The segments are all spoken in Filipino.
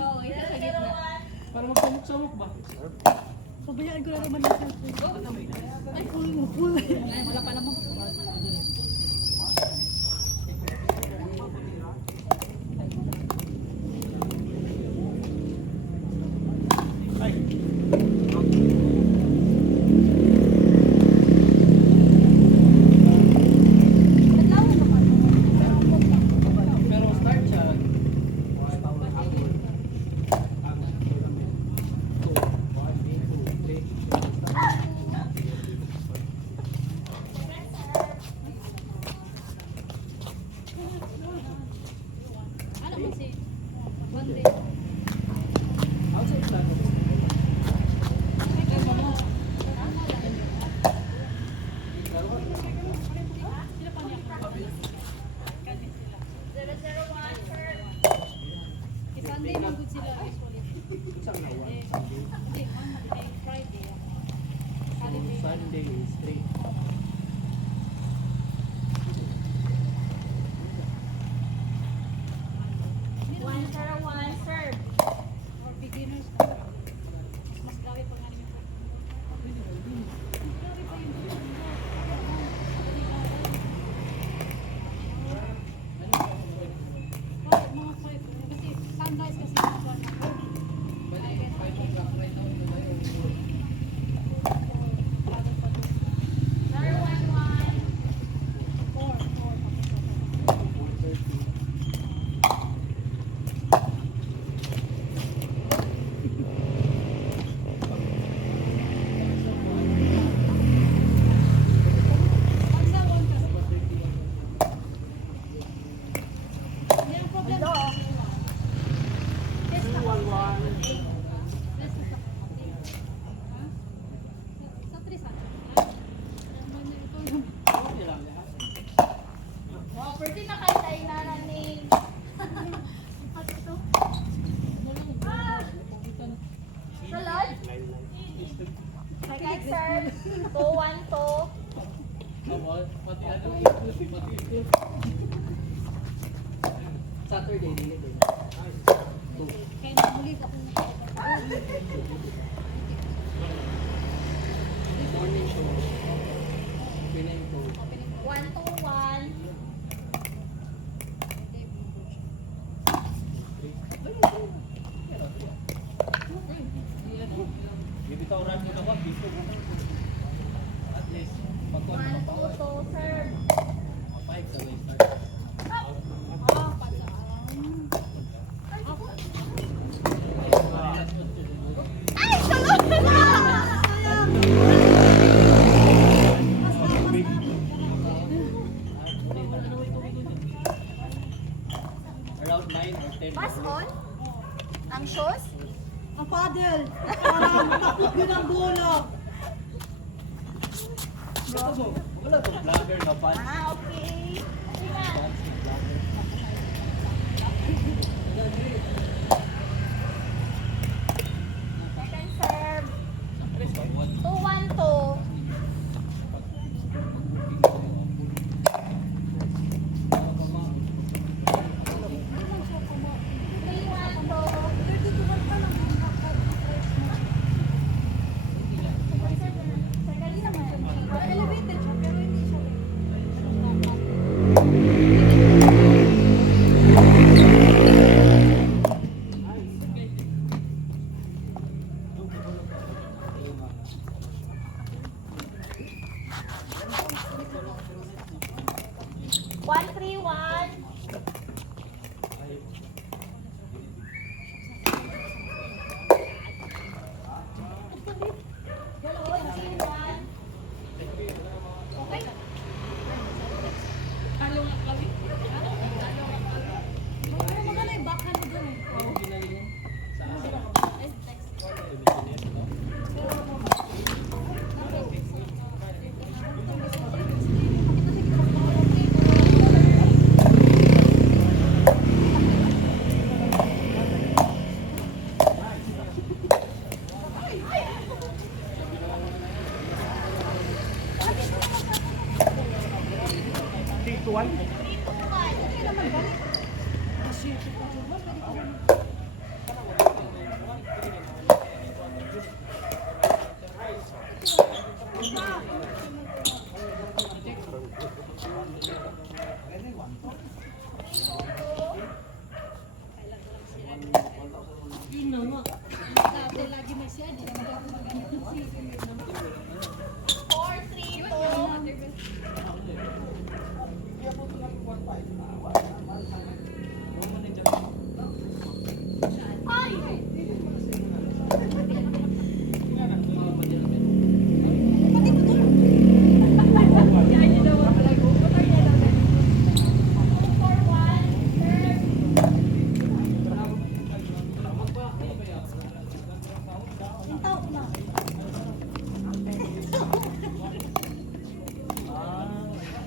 Oo, ikaw sa gitna. Para magsamok-samok ba? Pabayaan ko na naman yung cellphone. Ay, pull mo, pull. Ay, wala pa naman. Pero start siya. Ano mo si Bande? Outside lang. Sunday magud sila usually. Hindi, Friday. Sunday is 3. One serve. Or beginners na. Mas grabe pa nga namin. Grabe pa yung mga five. Kasi sunrise kasi mga Sir, one. four. Pagsa one kasi. Hindi ang problem. Test na. Test na. Ha? Sa tres ah. Naman na ito. Wow, pwede na kayo tayo na ni... Ano ito? Ah! Salad? Second serve. 2-1-2. Saturday, dili din. Kaya nabuli ako. Morning show. Pinay ko. 1-2-1. Bibitaw ran ko na wag dito. At least pagkuha pa 1-2-2 serve. 5 sa way start. Ah, pasa. Ay, salad na! Around 9 or 10. Pass on? Ang shoes? Ang paddle. Parang takot yun ang bola. Wala tong vlogger na pan. Ah, okay. Sige na. Second serve. 2-1-2. Elevated siya, pero hindi siya. nga. Dati lagi may siya, di naman ako magamit ng sisi. 4, 3, 2. Ay!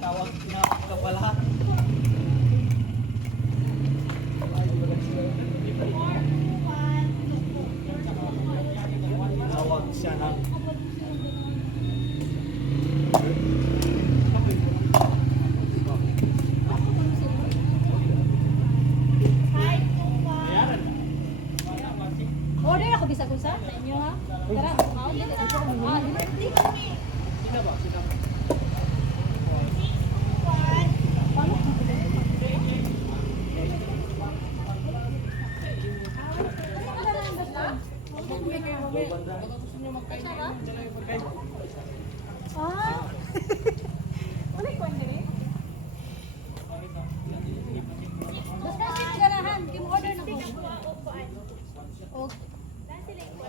Tawag pinakapalahat. Tawag siya ng Order ako bisa ko sa inyo ha. Tara. sila ba? Sila ba? Ah. Ano yung kwento rin? Basta sinaganahan, team order na ko. Og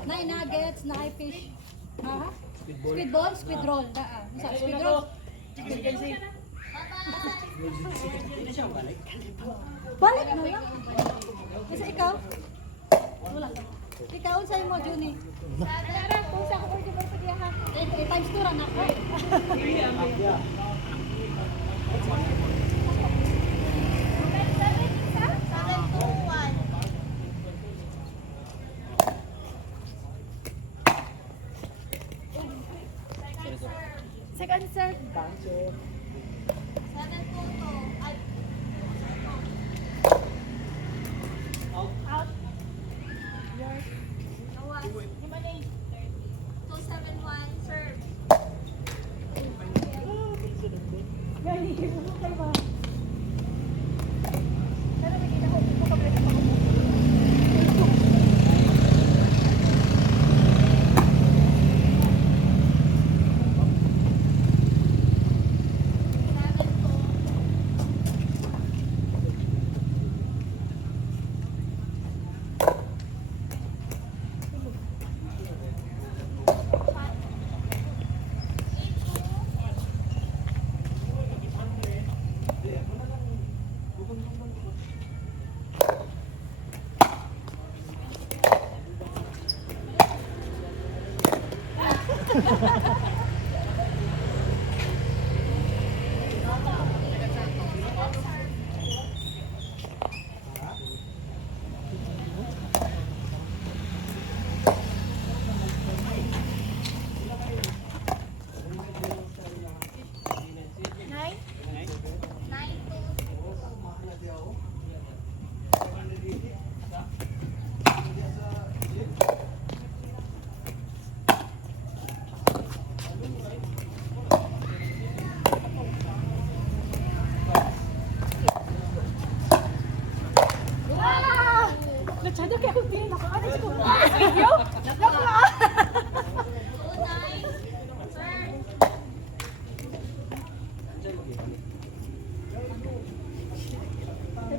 na nuggets, na fish. Ha? Squid ball, squid roll. Squid roll. Balik na lang. Kasi ikaw? Wala. Ikaw sa'yo mo, Juni. Tara, kung sa ako order ba pa diya ha? Times 2 ran ako. Second serve. Out. Yours. Himaling. 271 serve. Pero nakita ko, hindi ko kabalik ako. Nine? 9-2. Natsada kaya kung pinag ako. Ano ko? Video? Naku ah! 2-9. Serve.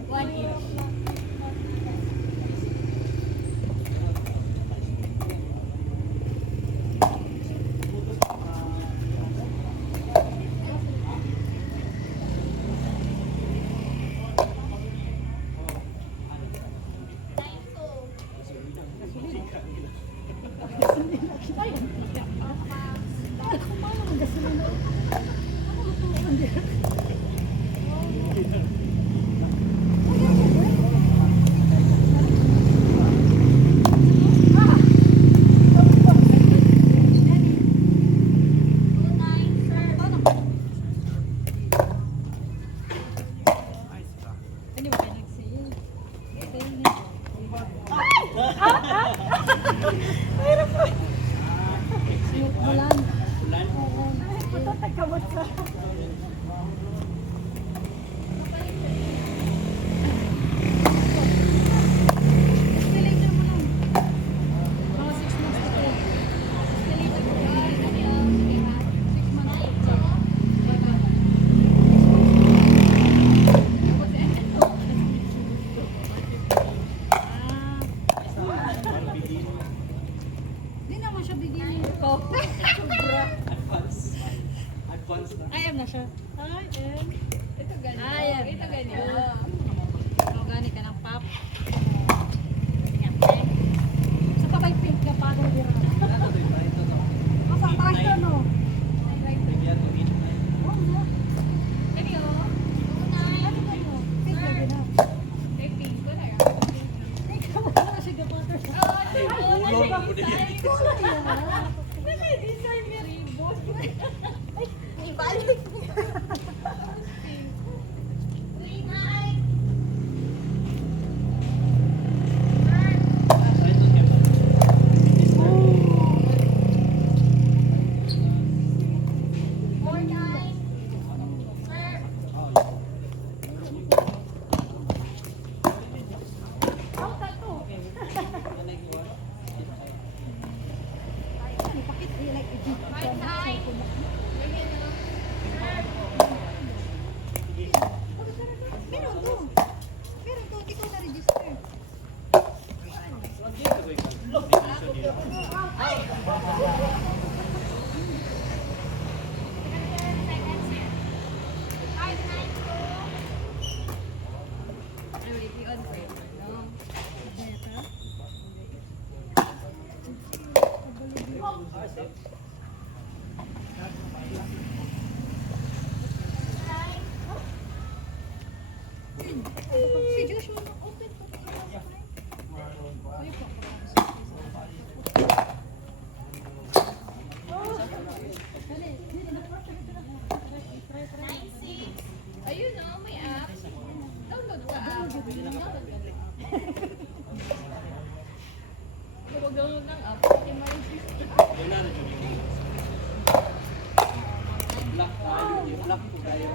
One each. Ay, kumain ng gasolina. Hindi ba kayo nag-sale? Sale niya. Mayroon po. Mulan. Ulan? Ito tagkamot sa. Siling mo lang. Naka-design ni Ribos. Ay, ibalik. 39. Try to get this Ipakit, like, meron to. Meron to, di ko na-register. Si Joshua, open to. Ayun o, may app. Download ka app. Download ng app. Yung may system. Black tayo, black po tayo.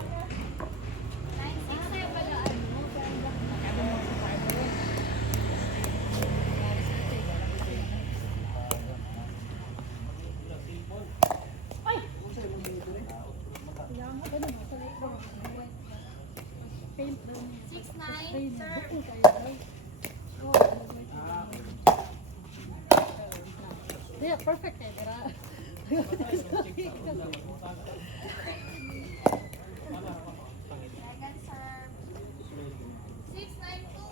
9-6 na yung balaan mo. Six, nine, sir. Yeah, perfect eh, dira. Second serve. 692.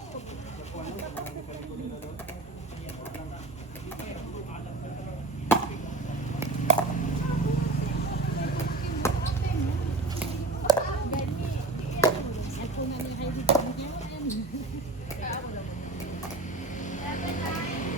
Seven, nine.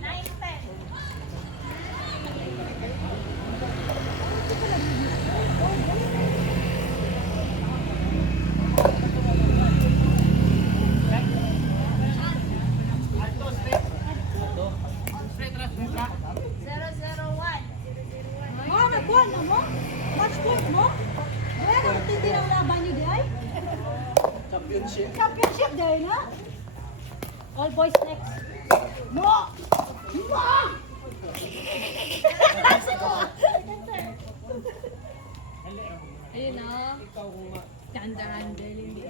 Nine, 10. Zero, zero, one. Oh, nagkuhan na mo? Match point mo? Wala na matindi ng laban niyo di ay? Championship. Championship dahil na? All boys next. Mo! Mo! Ayun o. Kanda-handle, hindi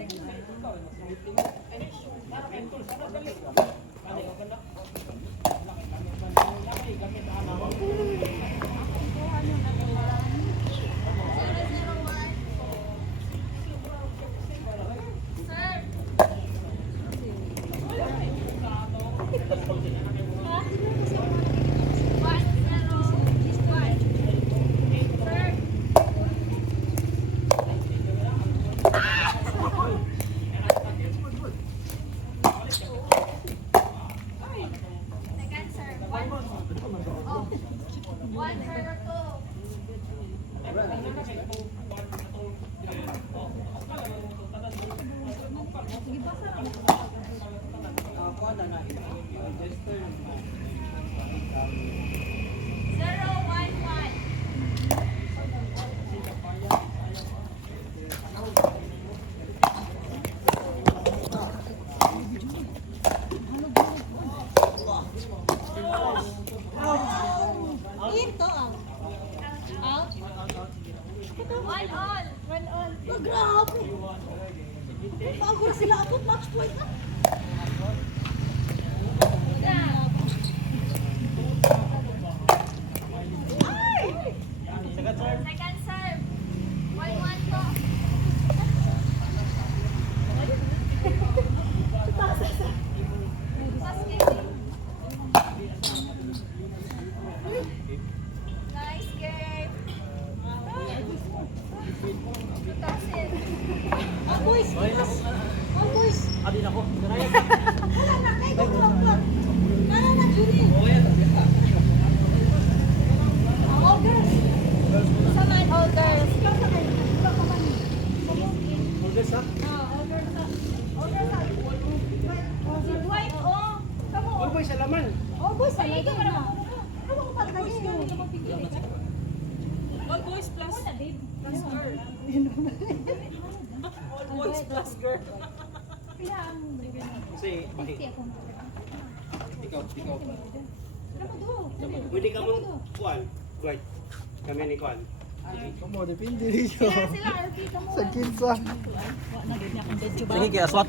Second serve. One serve or two. Zero, one, one. all. One all. Oh, grabe. Bago na sila abot, match point na. Na. Second serve. 1-1 po. Pass game. Nice game. Tutasin. Oh, boys. Oh, boys. Adin ako. Wala na, kay ko vlog. Nana na, Julie. All girls. Saman all girls. Ikaw sa kayo. Ikaw pa man. Orgas ha? All girls ha. All girls ha. Si Dwight, oh. Kamu. All boys sa laman. All boys ha. Ikaw ka naman. Ano ko pala lagi? All boys plus girl. All boys plus girl. Kaya ang Kasi, bakit? Ikaw. Ano mo do? Pwede ka mong kuwan. Right. Kami ni kuwan. Kamu, depende rin Sila, RP, kamu. sa kinsa. Sige, kaya swat